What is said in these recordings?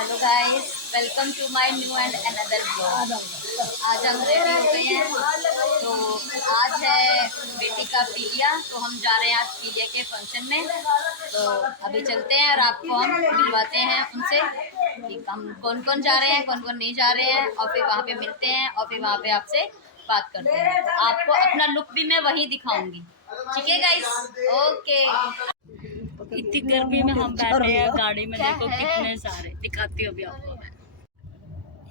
Hello guys, welcome to my new and another blog. आज हम ready हो गए हैं। तो आज है बेटी का पीलिया, तो हम जा रहे हैं आज पीलिया के फंक्शन में। तो अभी चलते हैं और आपको हम मिलवाते हैं उनसे कि हम कौन कौन जा रहे हैं, कौन कौन नहीं जा रहे हैं, और फिर वहाँ पे मिलते हैं और फिर वहाँ पे आपसे बात करते हैं। तो आपको अपना लुक भी मैं वहीं दिखाऊंगी, ठीक है गाइस? ओके। इतनी गर्मी में हम बैठे हैं गाड़ी में, देखो कितने सारे, दिखाती हूँ अभी आपको मैं।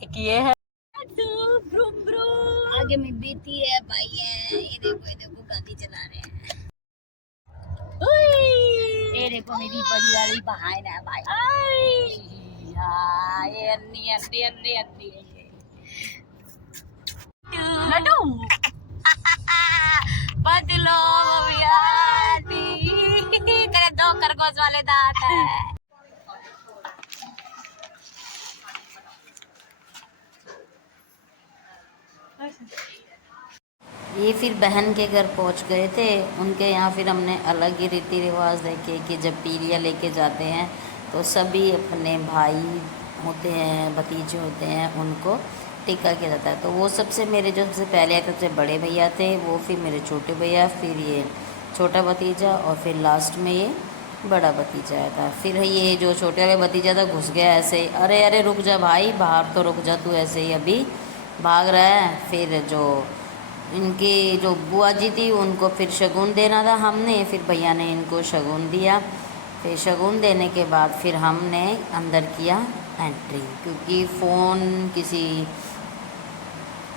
एक ये है, आगे में बेटी है, भाई है, ये देखो गाड़ी चला रहे हैं। ये देखो मेरी बड़ी वाली बहन है भाई। हाँ, ये अन्नी अन्नी अन्नी अन्नी लड्डू बदलो तेरे दो खरगोश वाले दांत है। ये फिर बहन के घर पहुंच गए थे। उनके यहाँ फिर हमने अलग ही रीति रिवाज देखे कि जब पीलिया लेके जाते हैं तो सभी अपने भाई होते हैं, भतीजे होते हैं, उनको टीका किया जाता है। तो वो सबसे मेरे जो सबसे पहले आए सबसे बड़े भैया थे, वो फिर मेरे छोटे भैया, फिर ये छोटा भतीजा, और फिर लास्ट में ये बड़ा भतीजा आया था। फिर ये जो छोटे वाले भतीजा था घुस गया ऐसे ही, अरे अरे रुक जा भाई, बाहर तो रुक जा, तू ऐसे ही अभी भाग रहा है। फिर जो इनकी जो बुआ जी थी उनको फिर शगुन देना था हमने, फिर भैया ने इनको शगुन दिया। फिर शगुन देने के बाद फिर हमने अंदर किया एंट्री, क्योंकि फ़ोन किसी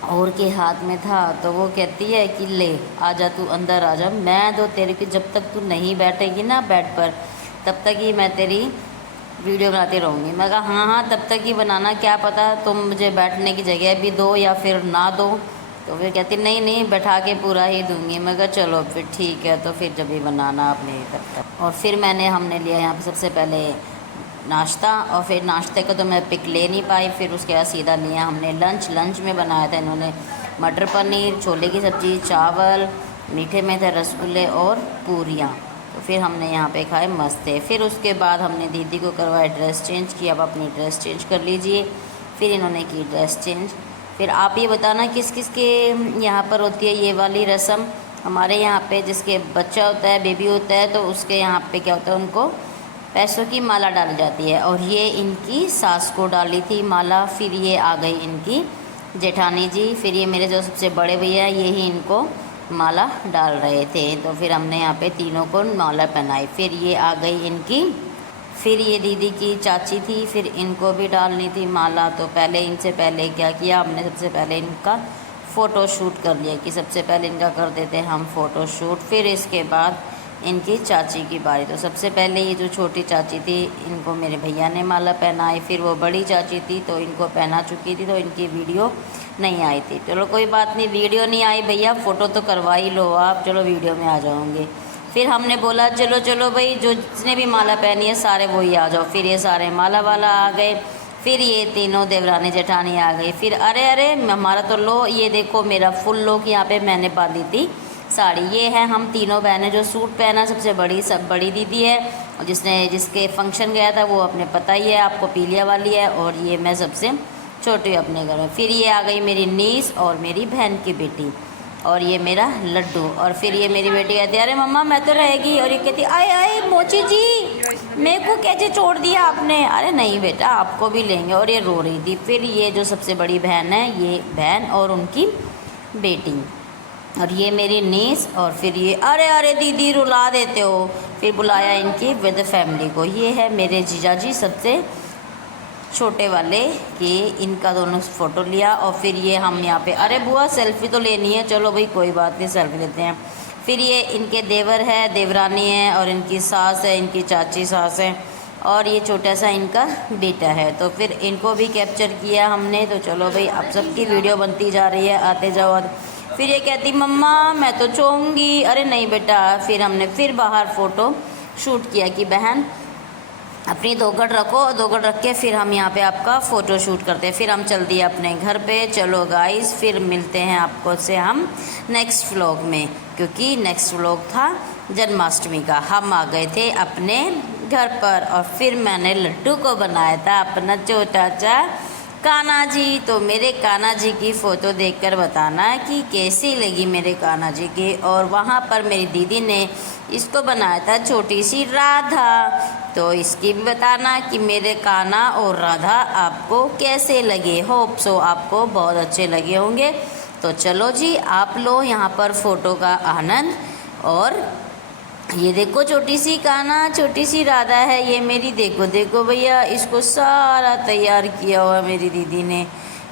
और के हाथ में था। तो वो कहती है कि ले आजा, तू अंदर आजा, मैं तो तेरे की जब तक तू नहीं बैठेगी ना बेड पर तब तक ही मैं तेरी वीडियो बनाती रहूँगी। मैं कहा हाँ हाँ तब तक ही बनाना, क्या पता तुम मुझे बैठने की जगह भी दो या फिर ना दो। तो फिर कहती नहीं नहीं बैठा के पूरा ही दूंगी। मैं कहा चलो फिर ठीक है, तो फिर जब भी बनाना अपने तब तक। और फिर हमने लिया यहाँ पे सबसे पहले नाश्ता, और फिर नाश्ते का तो मैं पिक ले नहीं पाई। फिर उसके बाद सीधा लिया हमने लंच में बनाया था इन्होंने मटर पनीर, छोले की सब्ज़ी, चावल, मीठे में थे रसगुल्ले और पूरियाँ। तो फिर हमने यहाँ पे खाए, मस्त थे। फिर उसके बाद हमने दीदी को करवाया ड्रेस चेंज कि अब अपनी ड्रेस चेंज कर लीजिए। फिर इन्होंने की ड्रेस चेंज। फिर आप ये बताना किस किस के यहाँ पर होती है ये वाली रस्म। हमारे यहाँ पे जिसके बच्चा होता है, बेबी होता है, तो उसके यहाँ पे क्या होता है, उनको पैसों की माला डाली जाती है। और ये इनकी सास को डाली थी माला। फिर ये आ गई इनकी जेठानी जी। फिर ये मेरे जो सबसे बड़े भैया ये ही इनको माला डाल रहे थे। तो फिर हमने यहाँ पे तीनों को माला पहनाई। फिर ये आ गई इनकी, फिर ये दीदी की चाची थी, फिर इनको भी डालनी थी माला। तो पहले इनसे पहले क्या किया हमने, सबसे पहले इनका फ़ोटो शूट कर लिया कि सबसे पहले इनका कर देते हैं हम फ़ोटो शूट। फिर इसके बाद इनकी चाची की बारी। तो सबसे पहले ये जो छोटी चाची थी इनको मेरे भैया ने माला पहनाई। फिर वो बड़ी चाची थी तो इनको पहना चुकी थी, तो इनकी वीडियो नहीं आई थी। चलो कोई बात नहीं, वीडियो नहीं आई भैया, फ़ोटो तो करवा ही लो आप, चलो वीडियो में आ जाओगे। फिर हमने बोला चलो चलो भाई जो जिसने भी माला पहनी है सारे वही आ जाओ। फिर ये सारे माला वाला आ गए। फिर ये तीनों देवरानी जेठानी आ गई। फिर अरे अरे हमारा तो लो, ये देखो मेरा फुल लोग यहाँ पे मैंने बांधी थी साड़ी। ये है हम तीनों बहनें जो सूट पहना, सबसे बड़ी सब बड़ी दीदी है, जिसके फंक्शन गया था वो अपने पता ही है आपको, पीलिया वाली है। और ये मैं सबसे छोटी अपने घर में। फिर ये आ गई मेरी नीस और मेरी बहन की बेटी, और ये मेरा लड्डू। और फिर ये मेरी बेटी कहती है अरे मम्मा मैं तो रहेगी, और ये कहती आए आए मोची जी मेरे को कैसे छोड़ दिया आपने। अरे नहीं बेटा आपको भी लेंगे, और ये रो रही थी। फिर ये जो सबसे बड़ी बहन है ये बहन और उनकी बेटी, और ये मेरी नीस। और फिर ये अरे अरे दीदी रुला देते हो। फिर बुलाया इनकी विद फैमिली को। ये है मेरे जीजा जी सबसे छोटे वाले, कि इनका दोनों फ़ोटो लिया। और फिर ये हम यहाँ पे अरे बुआ सेल्फ़ी तो लेनी है, चलो भाई कोई बात नहीं सेल्फ़ी लेते हैं। फिर ये इनके देवर है, देवरानी है, और इनकी सास है, इनकी चाची सास है, और ये छोटा सा इनका बेटा है। तो फिर इनको भी कैप्चर किया हमने। तो चलो भाई अब सबकी वीडियो बनती जा रही है, आते जाओ। फिर ये कहती मम्मा मैं तो चोंगी। अरे नहीं बेटा। फिर हमने फिर बाहर फ़ोटो शूट किया कि बहन अपनी दोगड़ रखो, दोगड़ रख के फिर हम यहाँ पे आपका फ़ोटो शूट करते हैं। फिर हम चल दिए अपने घर पे। चलो गाइस फिर मिलते हैं आपको से हम नेक्स्ट व्लॉग में, क्योंकि नेक्स्ट व्लॉग था जन्माष्टमी का। हम आ गए थे अपने घर पर और फिर मैंने लड्डू को बनाया था अपना छोटा सा कान्हा जी। तो मेरे कान्हा जी की फ़ोटो देखकर बताना कि कैसी लगी मेरे कान्हा जी की। और वहाँ पर मेरी दीदी ने इसको बनाया था छोटी सी राधा। तो इसकी भी बताना कि मेरे कान्हा और राधा आपको कैसे लगे। होप सो आपको बहुत अच्छे लगे होंगे। तो चलो जी, आप लो यहाँ पर फ़ोटो का आनंद। और ये देखो छोटी सी कान्हा छोटी सी राधा है ये मेरी। देखो देखो भैया, इसको सारा तैयार किया हुआ मेरी दीदी ने।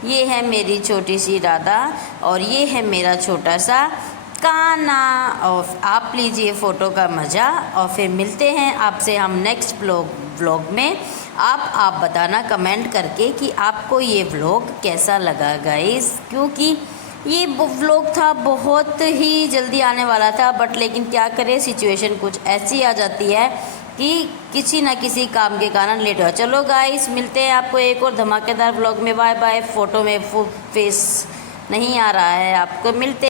ये है मेरी छोटी सी राधा और ये है मेरा छोटा सा कान्हा। और आप लीजिए फ़ोटो का मज़ा और फिर मिलते हैं आपसे हम नेक्स्ट व्लॉग में। आप बताना कमेंट करके कि आपको ये व्लॉग कैसा लगा गाइस, क्योंकि ये व्लॉग था बहुत ही जल्दी आने वाला था, बट लेकिन क्या करें, सिचुएशन कुछ ऐसी आ जाती है कि किसी ना किसी काम के कारण लेट हो। चलो गाइस, मिलते हैं आपको एक और धमाकेदार व्लॉग में। Bye bye. फ़ोटो में फेस नहीं आ रहा है, आपको मिलते